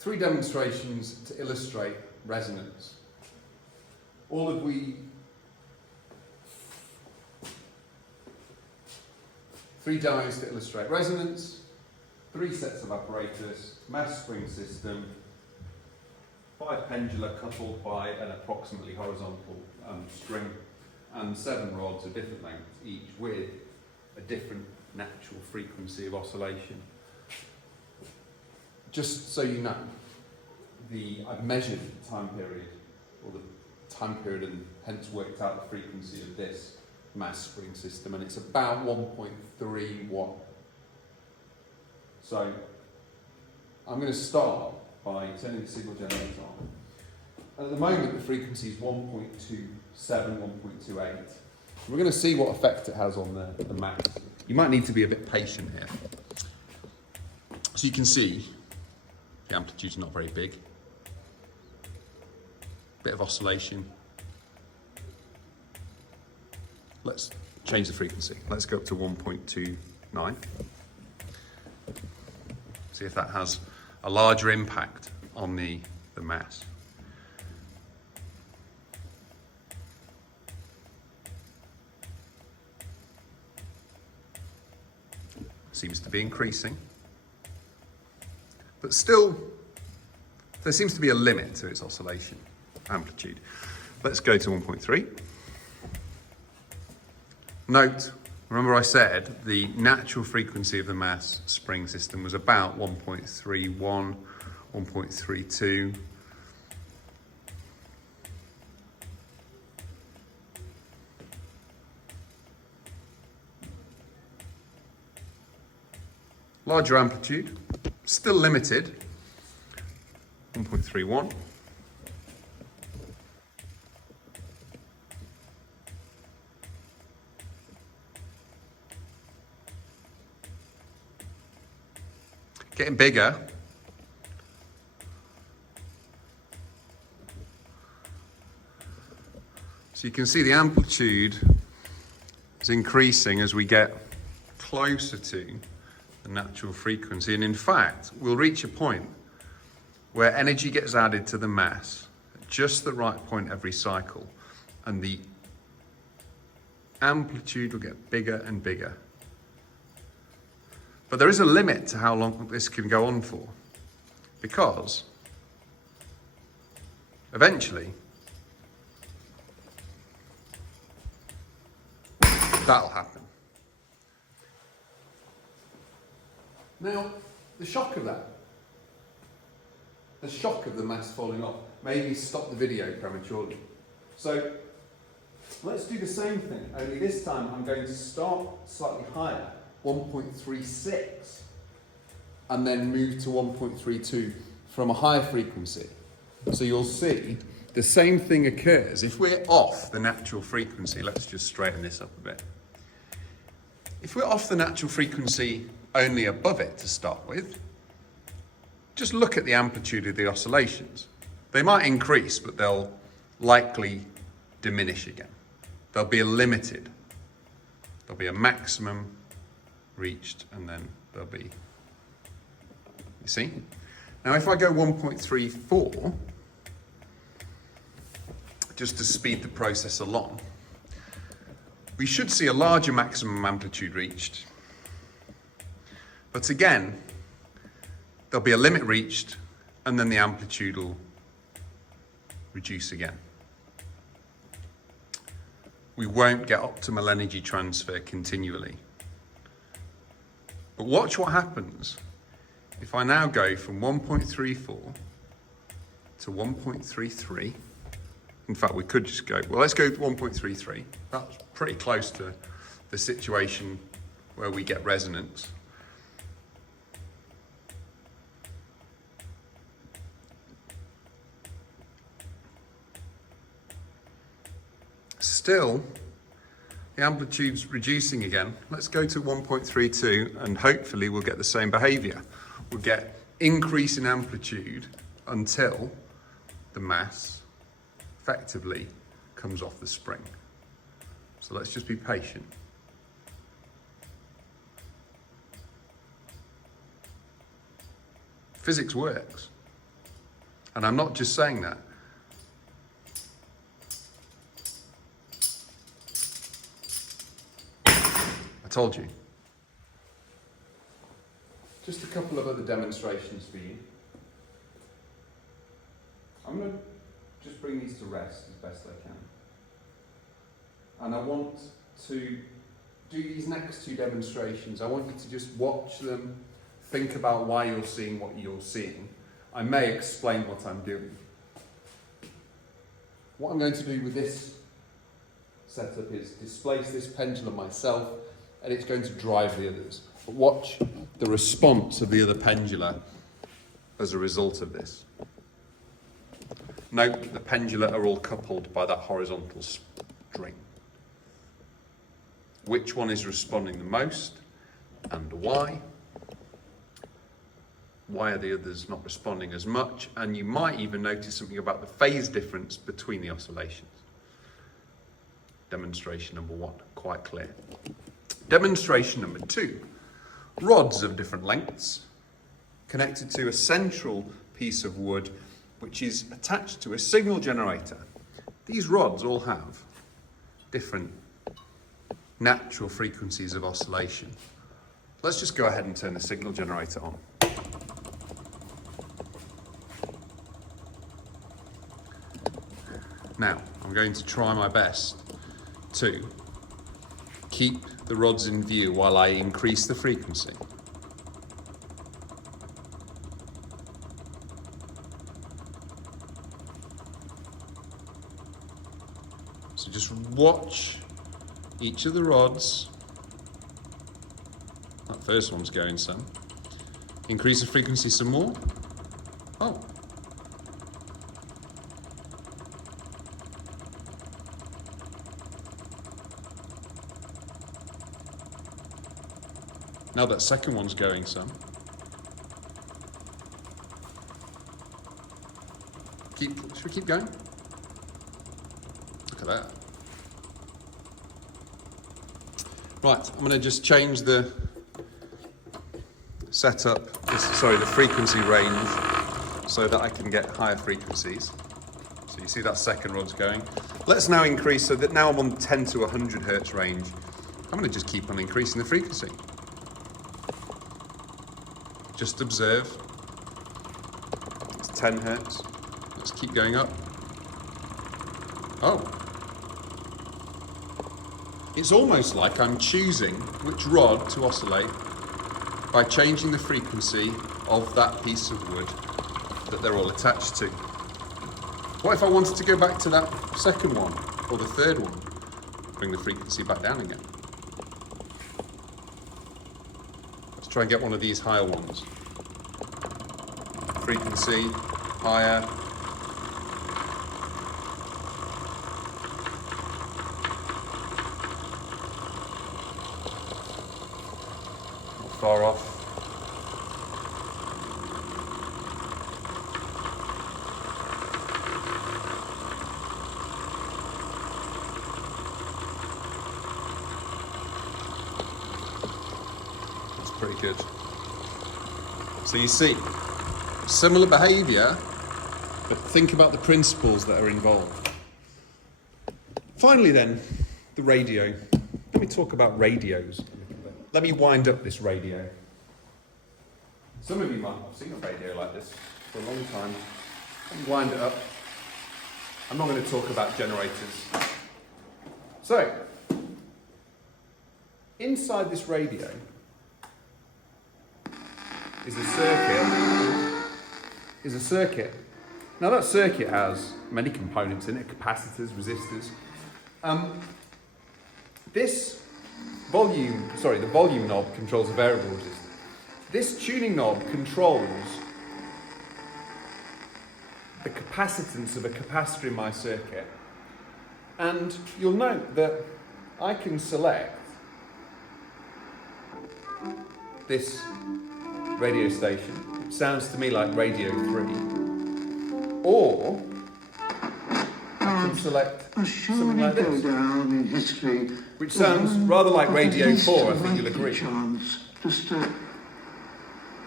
three demonstrations to illustrate resonance. Three demos to illustrate resonance, three sets of apparatus, mass spring system, 5 pendula coupled by an approximately horizontal string, and 7 rods of different lengths, each with a different natural frequency of oscillation. Just so you know, I've measured the time period, or the time period, and hence worked out the frequency of this mass spring system, and it's about 1.31. So I'm going to start by turning the signal generator on. And at the moment the frequency is 1.27, 1.28. We're going to see what effect it has on the mass. You might need to be a bit patient here. So you can see the amplitude's not very big. Bit of oscillation. Let's change the frequency. Let's go up to 1.29. See if that has a larger impact on the mass. Seems to be increasing. But still, there seems to be a limit to its oscillation amplitude. Let's go to 1.3. Note, remember I said the natural frequency of the mass spring system was about 1.31, 1.32. Larger amplitude, still limited, 1.31. Getting bigger. So you can see the amplitude is increasing as we get closer to the natural frequency, and in fact we'll reach a point where energy gets added to the mass at just the right point every cycle, and the amplitude will get bigger and bigger. But there is a limit to how long this can go on for, because eventually that'll happen. Now, the shock of that, the shock of the mass falling off, made me stop the video prematurely. So let's do the same thing, only this time I'm going to start slightly higher, 1.36, and then move to 1.32 from a higher frequency. So you'll see the same thing occurs. If we're off the natural frequency, let's just straighten this up a bit. If we're off the natural frequency only above it to start with, just look at the amplitude of the oscillations. They might increase, but they'll likely diminish again. They'll be limited. There'll be a maximum reached, and then there'll be, you see? Now if I go 1.34, just to speed the process along, we should see a larger maximum amplitude reached. But again, there'll be a limit reached, and then the amplitude will reduce again. We won't get optimal energy transfer continually. But watch what happens if I now go from 1.34 to 1.33. In fact, we could just go, well, let's go to 1.33. That's pretty close to the situation where we get resonance. Still, the amplitude's reducing again. Let's go to 1.32 and hopefully we'll get the same behavior. We'll get increase in amplitude until the mass effectively comes off the spring. So let's just be patient. Physics works. And I'm not just saying that. I told you. Just a couple of other demonstrations for you. I'm going to just bring these to rest as best I can. And I want to do these next two demonstrations. I want you to just watch them, think about why you're seeing what you're seeing. I may explain what I'm doing. What I'm going to do with this setup is displace this pendulum myself, and it's going to drive the others. But watch the response of the other pendula as a result of this. Note that the pendula are all coupled by that horizontal string. Which one is responding the most and why? Why are the others not responding as much? And you might even notice something about the phase difference between the oscillations. Demonstration number 1, quite clear. Demonstration number 2, rods of different lengths connected to a central piece of wood which is attached to a signal generator. These rods all have different natural frequencies of oscillation. Let's just go ahead and turn the signal generator on. Now, I'm going to try my best to keep the rods in view while I increase the frequency. So just watch each of the rods. That first one's going some. Increase the frequency some more. Oh. Now that second one's going some. Should we keep going? Look at that. Right, I'm going to just change the setup, the frequency range, so that I can get higher frequencies. So you see that second rod's going. Let's now increase, so that now I'm on 10 to 100 hertz range. I'm going to just keep on increasing the frequency. Just observe. It's 10 hertz. Let's keep going up. Oh. It's almost like I'm choosing which rod to oscillate by changing the frequency of that piece of wood that they're all attached to. What if I wanted to go back to that second one or the third one? Bring the frequency back down again. Let's try and get one of these higher ones. Frequency, higher. Not far off. That's pretty good. So you see, similar behaviour, but think about the principles that are involved. Finally then, the radio. Let me talk about radios. Let me wind up this radio. Some of you might have seen a radio like this for a long time. Let me wind it up. I'm not going to talk about generators. So, inside this radio is a circuit. Now that circuit has many components in it, capacitors, resistors. The volume knob controls a variable resistor. This tuning knob controls the capacitance of a capacitor in my circuit. And you'll note that I can select this radio station. It sounds to me like Radio 3. Or I can select something like this, which sounds rather like Radio 4, I think you'll agree.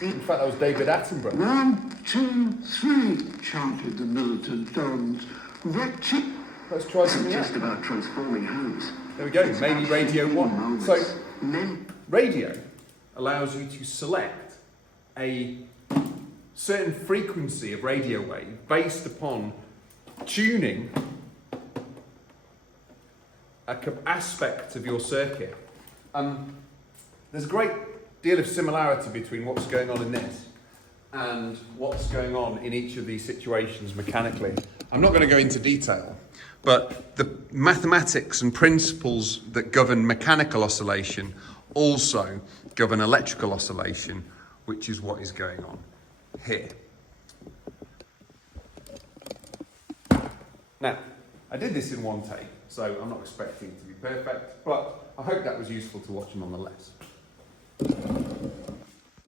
In fact, that was David Attenborough. 1, 2, 3, chanted the militant dons. Let's try something else. Just about transforming homes. There we go, It's maybe about Radio 15 1. moments. So, Men radio allows you to select a certain frequency of radio wave based upon tuning an aspect of your circuit. There's a great deal of similarity between what's going on in this and what's going on in each of these situations mechanically. I'm not going to go into detail, but the mathematics and principles that govern mechanical oscillation also govern electrical oscillation, which is what is going on here. Now, I did this in one take, so I'm not expecting it to be perfect, but I hope that was useful to watch nonetheless.